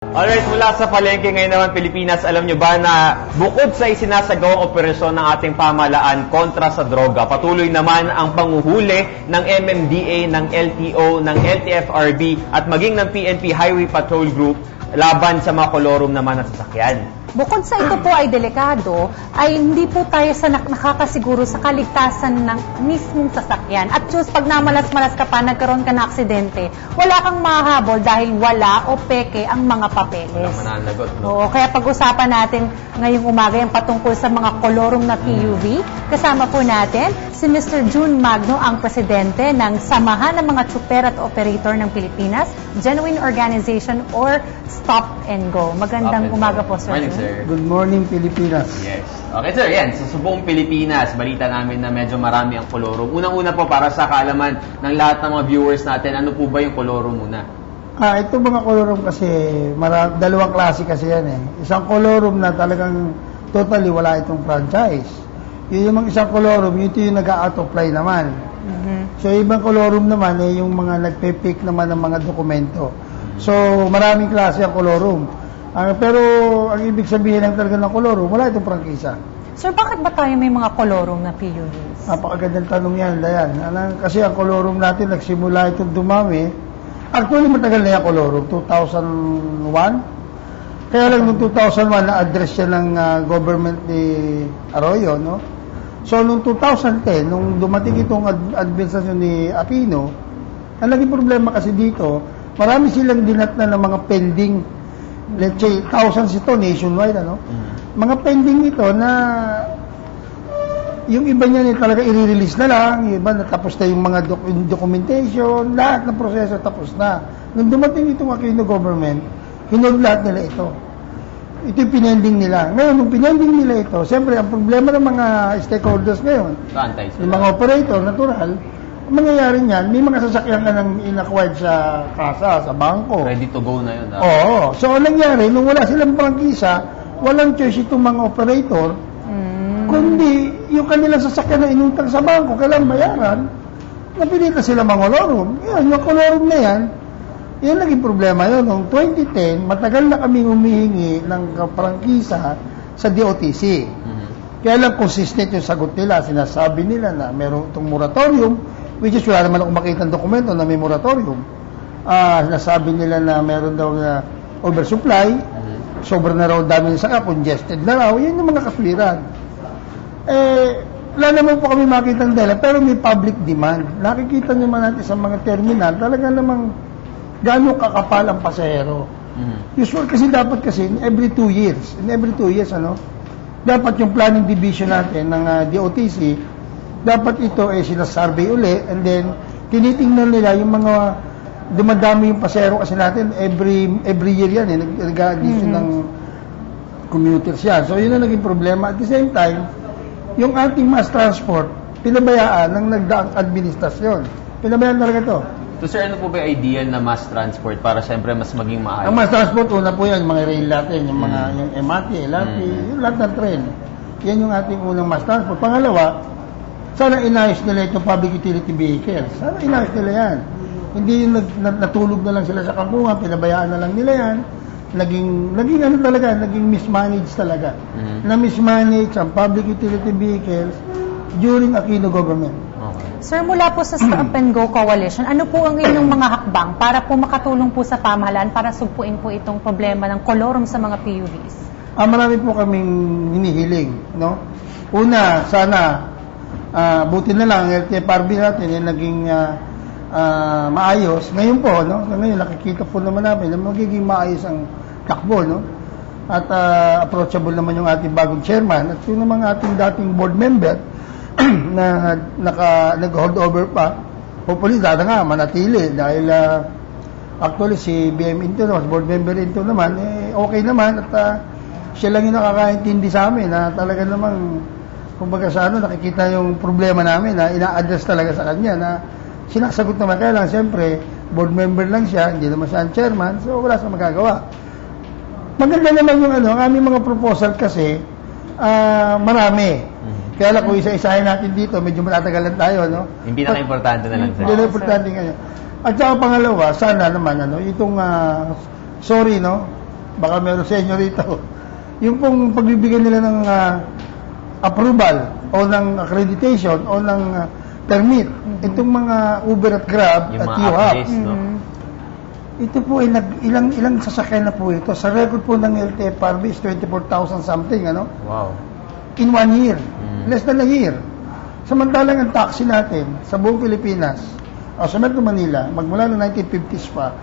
Alright, mula sa palengke ngayon naman Pilipinas, alam nyo ba na bukod sa isinasagawang operasyon ng ating pamahalaan kontra sa droga, patuloy naman ang panguhuli ng MMDA, ng LTO, ng LTFRB at maging ng PNP Highway Patrol Group laban sa mga kolorum naman at sasakyan. Bukod sa ito po ay delikado, ay hindi po tayo nakakasiguro sa kaligtasan ng mismong sasakyan. At just pag namalas-malas ka pa, nagkaroon ka na aksidente, wala kang mahahabol dahil wala o peke ang mga papeles. Walang mananagot, no? Oo, kaya pag-usapan natin ngayong umaga yung patungkol sa mga kolorum na PUV. Kasama po natin si Mr. June Magno, ang presidente ng Samahan ng mga Tsuper at Operator ng Pilipinas, Genuine Organization or Stop and Go. Magandang umaga po, Sir. Morning, sir. Good morning, Pilipinas. Yes. Okay, sir. Yan. Sa buong Pilipinas, balita namin na medyo marami ang kolorum. Unang-una po, para sa kaalaman ng lahat ng mga viewers natin, ano po ba yung kolorum muna? Ito mga kolorum kasi, dalawang klase kasi yan eh. Isang kolorum na talagang totally wala itong franchise. Yung isang kolorum, ito yung nag-a-out-of-play naman. So, ibang kolorum naman eh, yung mga nagpe-pick naman ng mga dokumento. So, maraming klase ang kolorum. Pero, ang ibig sabihin ng talaga ng kolorum, wala itong prangkisa. Sir, bakit ba tayo may mga kolorum na PUVs? Napakagandang tanong yan, Dayan. Kasi ang kolorum natin, nagsimula itong dumami. Actually, matagal na yung kolorum, 2001. Kaya lang noong 2001, na-address siya ng government ni Arroyo, no? So, noong 2010, nung dumating itong administrasyon ni Aquino, ang naging problema kasi dito, marami silang dinatna ng mga pending, let's say, thousands ito nationwide, ano? Mga pending ito na yung iba niya talaga i-release na lang, yung iba natapos na yung mga documentation, lahat ng proseso tapos na. Nung dumating itong Aquino government, hinold lahat nila ito. Ito yung pinending nila. Ngayon, nung pinending nila ito, siyempre, ang problema ng mga stakeholders ngayon, yung mga operator, natural, ang mangyayari niyan, may mga sasakyan ka nang in-acquired sa kasa, sa bangko. Ready to go na yun. Oo. So, ang nangyari, nung wala silang prangkisa, walang choice itong mga operator, kundi yung kanilang sasakyan na inutang sa bangko, kailangan bayaran, napilitan sila mangolorum. Yan, yung kolorum na yan, yan naging problema yun. Noong 2010, matagal na kami humihingi ng prangkisa sa DOTC. Kaya lang consistent yung sagot nila. Sinasabi nila na meron itong moratorium, which is wala naman akong makita ng dokumento na may moratorium. Sinasabi nila na meron daw na oversupply, sobrang na raw dami ng saka, congested na raw. Yan yung mga kaswiran. Wala naman po kami makita ng dala, pero may public demand. Nakikita naman natin sa mga terminal, talaga namang gano'ng kakapal ang pasahero. Usual kasi dapat in every 2 years, ano, dapat yung planning division natin ng DOTC, dapat ito ay sinasurvey uli, and then tinitingnan nila yung mga dumadami yung pasahero kasi natin every year yan, nag-addition ng commuters yan. So yun ang naging problema. At the same time, yung ating mass transport, pinabayaan ng nagdaang administrasyon. Pinabayaan talaga to. So sir, ano po ba yung ideal na mass transport para siyempre mas maging maayos? Ang mass transport, una po yan, yung mga rail natin, yung mga yung MRT, LRT, yung lahat ng train. Yan yung ating unang mass transport. Pangalawa, sana inayos nila itong public utility vehicles. Sana inayos nila yan. Hindi yung natulog na lang sila sa kampungan, pinabayaan na lang nila yan. Naging ano talaga, naging mismanaged talaga. Na mismanage ang public utility vehicles during Aquino government. Sir, mula po sa Stop and Go Coalition, ano po ang inyong mga hakbang para po makatulong po sa pamahalaan para sugpuin po itong problema ng kolorum sa mga PUVs? Marami po kaming hinihiling, no? Una, sana buti na lang ang LTFRB natin yung naging maayos. Ngayon po, no? Ngayon nakikita po naman namin na magiging maayos ang takbo, no? At approachable naman yung ating bagong chairman at yung naman ating dating board member na nag-hold over pa. Hopefully, sana nga manatili dahil actually si BM Into, board member Into naman, okay naman at siya lang yung nakakaintindi sa amin na talaga namang kumbaga sa nakikita yung problema namin na ina-address talaga sa kanya na sinasagot naman. Kaya lang, siyempre, board member lang siya, hindi naman siya ang chairman, so wala siyang magagawa. Maganda naman yung ang aming mga proposal kasi, marami. Kaya lang, kung isa-isahin natin dito, medyo matatagalan tayo, no? Yung pinaka-importante na lang, sir. Pinaka-importante ngayon. At saka pangalawa, sana naman, itong, sorry, no? baka meron sa inyo rito. Yung pong pagbibigyan nila ng approval o ng accreditation o ng permit, itong mga Uber at Grab Yung at mga UHAP, app-based, no? ito po ay ilang sasakyan na po ito. Sa record po ng LTFRB is 24,000 something, ano? Wow. In 1 year. Less than a year. Samantalang ang taxi natin sa buong Pilipinas, o sa Metro Manila, magmula noong 1950s pa,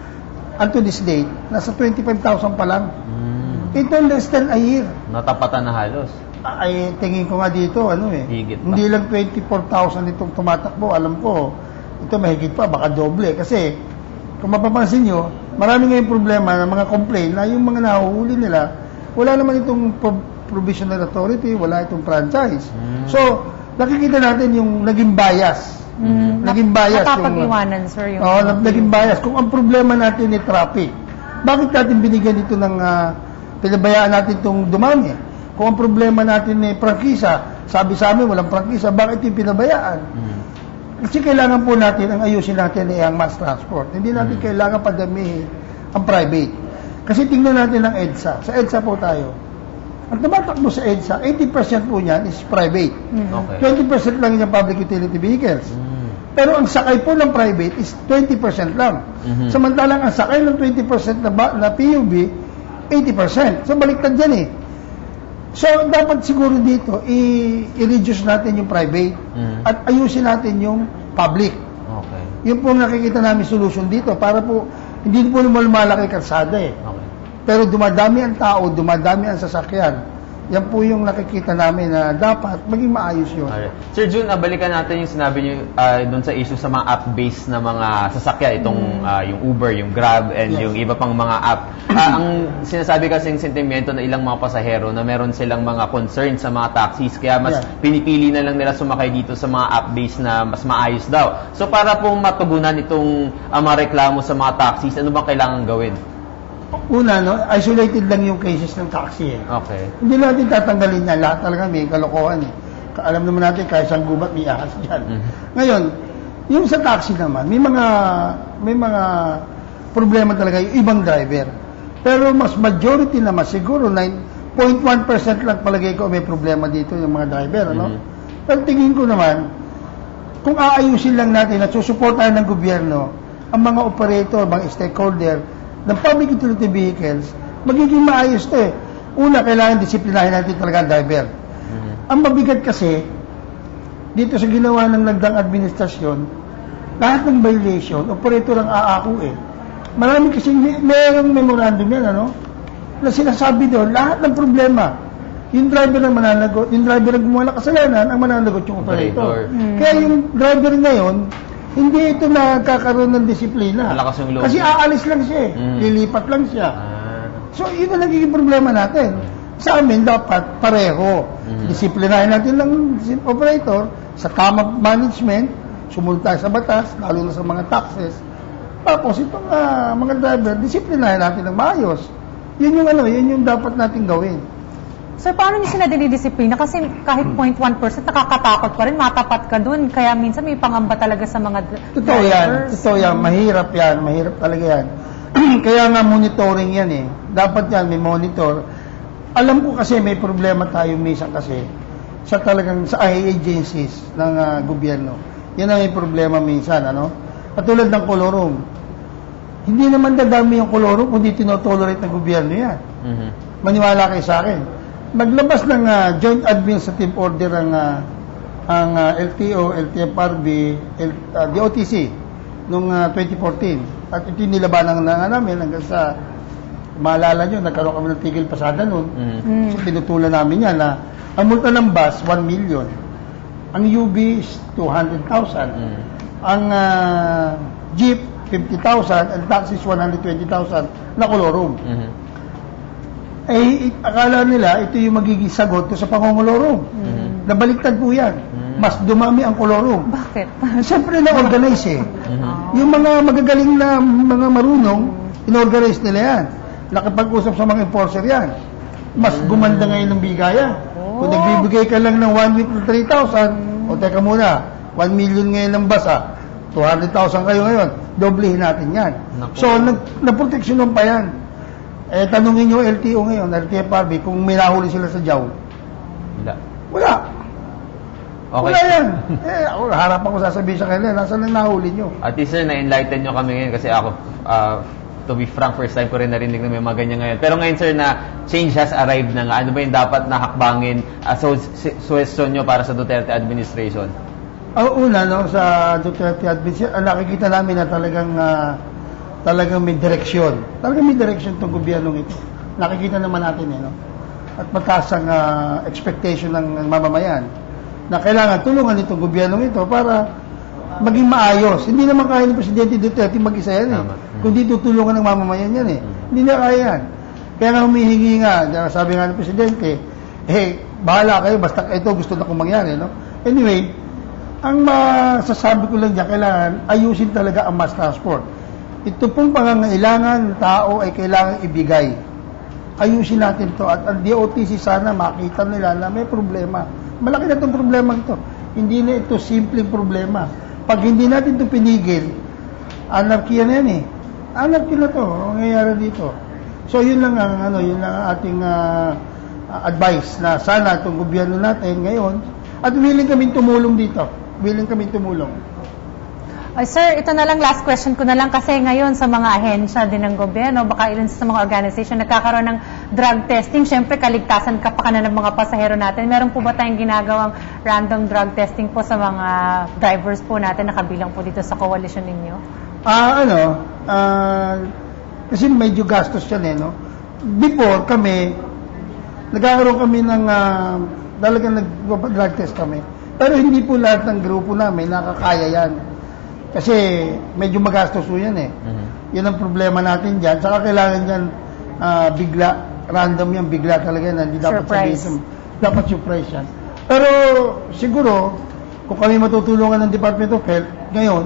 unto this date, nasa 25,000 pa lang. Ito less than a year. Natapatan na halos. Ay, tingin ko nga dito, Higit pa. hindi lang 24,000 itong tumatakbo. Alam ko, ito mahigit pa, baka doble. Kasi, kung mapapansin nyo, marami ngayong problema ng mga complaint na yung mga nahuhuli nila, wala naman itong provisional authority, wala itong franchise. So, nakikita natin yung naging bias. Naging bias. Napapag-iwanan, sir, yung... Naging bias. Kung ang problema natin ay traffic, bakit natin binigyan ito ng pinabayaan natin itong dumami? Kung ang problema natin ay prangkisa, sabi sa amin walang prangkisa, bakit yung pinabayaan? Kasi kailangan po natin, ang ayusin natin ay ang mass transport. Hindi natin kailangan padamihin ang private. Kasi tingnan natin ang EDSA. Sa EDSA po tayo. Ang tumatakbo sa EDSA, 80% po niyan is private. Okay. 20% lang yung public utility vehicles. Pero ang sakay po ng private is 20% lang. Samantalang ang sakay ng 20% na PUV, 80%. So baliktad yan eh. So dapat siguro dito, i-reduce natin yung private at ayusin natin yung public. Okay. Yun po nakikita namin solution dito para po, hindi po lumalaki kalsada eh. Okay. Pero dumadami ang tao, dumadami ang sasakyan. Yan po yung nakikita namin na dapat maging maayos yun. Alright. Sir Jun, balikan natin yung sinabi niyo doon sa issue sa mga app-based na mga sasakyan, itong yung Uber, yung Grab, and Yes. yung iba pang mga app. Ang sinasabi kasi yung sentimento ng ilang mga pasahero na meron silang mga concerns sa mga taxis, kaya mas pinipili na lang nila sumakay dito sa mga app-based na mas maayos daw. So para pong matugunan itong mga reklamo sa mga taxis, ano bang kailangan gawin? Una, isolated lang yung cases ng taxi eh. Okay. Hindi natin tatanggalin yan. Lahat talaga may kalokohan eh. Alam naman natin, kahit siyang gubat, may ahas dyan. Ngayon, yung sa taxi naman, may mga problema talaga yung ibang driver. Pero mas majority naman, siguro 9.1% lang palagay ko may problema dito yung mga driver. Pero tingin ko naman, kung aayusin lang natin at susuportahan ng gobyerno, ang mga operator, mga stakeholder, ng public utility vehicles, magiging maayos to eh. Una, kailangan disiplinahin natin talaga ang driver. Ang mabigat kasi, dito sa ginawa ng nagdang administrasyon, lahat ng violation, operator ang aako eh. Marami kasi, mayroong memorandum yan, na sinasabi doon, lahat ng problema, yung driver ang mananagot, yung driver ang gumawa ng kasalanan, ang mananagot yung operator. Kaya yung driver ngayon, hindi ito nakakaroon ng disiplina. Malakas yung loob. Kasi aalis lang siya eh. Lilipat lang siya. So, yun ang nagiging problema natin. Sa amin, dapat pareho. Disiplinahin natin ng operator sa tamang management, sumunod tayo sa batas, lalo na sa mga taxes. Tapos, itong mga driver, disiplinahin natin ng maayos. Yun yung dapat natin gawin. Sir, paano niyo sila dinidisiplina? Kasi kahit 0.1% nakakatakot pa rin, matapat ka dun. Kaya minsan may pangamba talaga sa mga Totoo yan. drivers. Totoo yan. Mahirap yan. Mahirap talaga yan. Kaya nga monitoring yan eh. Dapat yan, may monitor. Alam ko kasi may problema tayo minsan kasi sa agencies ng gobyerno. Yan ang may problema minsan, Katulad ng colorum. Hindi naman dadami yung colorum kung di tinotolerate ng gobyerno yan. Maniwala kayo sa akin. Naglabas ng Joint Administrative Order ang LTO, LTFRB, DOTC noong 2014. At ito nilabanan na namin hanggang sa maalala nyo, nagkaroon kami ng tigil pasada noon. So tinutulan namin yan na ang multa ng bus, 1 million. Ang UB is 200,000. Ang jeep, 50,000. Ang taxi is 120,000 na kolorum. Eh, akala nila ito yung magiging sagot sa pangongolorum. Nabaliktad po yan. Mas dumami ang kolorum. Bakit? Siyempre na-organize eh. Yung mga magagaling na mga marunong, in-organize nila yan. Nakipag-usap sa mga enforcer yan. Mas gumanda ngayon ng bigayan. Kung nagbibigay ka lang ng 1 week na 3,000, o teka muna, 1 million ngayon ng basa, 200,000 kayo ngayon, doblehin natin yan. So, naproteksyonan pa yan. Tanungin nyo LTO ngayon, LTFRB, kung may nahuli sila sa jaw. Wala. Wala. Okay. Wala yan. Ako, harapan ko sasabihin sa kanila, nasaan ang nahuli nyo? At least sir, na-enlighten nyo kami ngayon kasi ako, to be frank, first time ko rin narinig na may mga ganyan ngayon. Pero ngayon sir, na change has arrived na nga. Ano ba yung dapat na hakbangin suggestion nyo para sa Duterte administration? Ang una, no, sa Duterte administration, nakikita namin na talagang may direksyon. Talagang may direksyon itong gobyernong ito. Nakikita naman natin, no? At mataas ang expectation ng mamamayan na kailangan tulungan itong gobyernong ito para maging maayos. Hindi naman kaya ni Presidente Duterte mag-isa yan, eh. Kundi tutulungan ng mamamayan yan, eh. Hindi na kaya yan. Kaya nga humihingi nga, sabi nga ng Presidente, bahala kayo, basta ito gusto na kong mangyari, no? Anyway, ang masasabi ko lang dyan, kailangan ayusin talaga ang mass transport. Ito pong pangangailangan ng tao ay kailangan ibigay. Ayusin natin to at ang DOTC sana makita nila na may problema. Malaki na itong problema ito. Hindi na ito simpleng problema. Pag hindi natin ito pinigil, anarkiya na yan, eh. Anarkiya na ito. Ang nangyayari dito. So yun lang ang ating advice na sana itong gobyerno natin ngayon at willing kaming tumulong dito. Willing kaming tumulong. Sir, ito na lang, last question ko na lang kasi ngayon sa mga ahensya din ng gobyerno, baka ilan sa mga organization nagkakaroon ng drug testing. Siyempre, kaligtasan kapakanan ng mga pasahero natin. Meron po ba tayong ginagawang random drug testing po sa mga drivers po natin na kabilang po dito sa coalition ninyo? Kasi medyo gastos yan, eh, no? Before kami, nagkakaroon kami ng talagang nag-drug test kami. Pero hindi po lahat ng grupo namin nakakaya yan. Kasi medyo magastos po yan, eh. Yan ang problema natin dyan. Saka kailangan dyan bigla, random yan, bigla talaga yan. Hindi dapat Surprise. sabihin, dapat surprise yan. Pero siguro, kung kami matutulungan ng Department of Health, ngayon,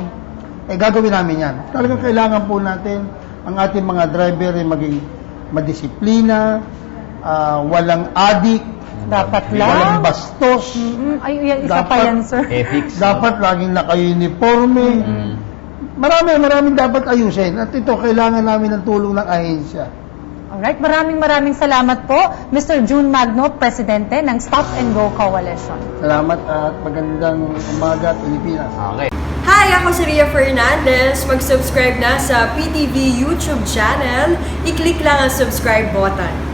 gagawin namin yan. Talagang kailangan po natin ang ating mga driver ay maging madisiplina, walang addict, Dapat walang lang. bastos. Ay, isa pa yan, sir. Ethics. Dapat laging naka-uniforme. Maraming dapat ayusin. At ito, kailangan namin ng tulong ng ahensya. Alright, maraming salamat po, Mr. June Magno, Presidente ng Stop and Go Coalition. Salamat at magandang umaga, Pilipinas. Okay. Hi, ako si Ria Fernandez. Mag-subscribe na sa PTV YouTube channel. I-click lang ang subscribe button.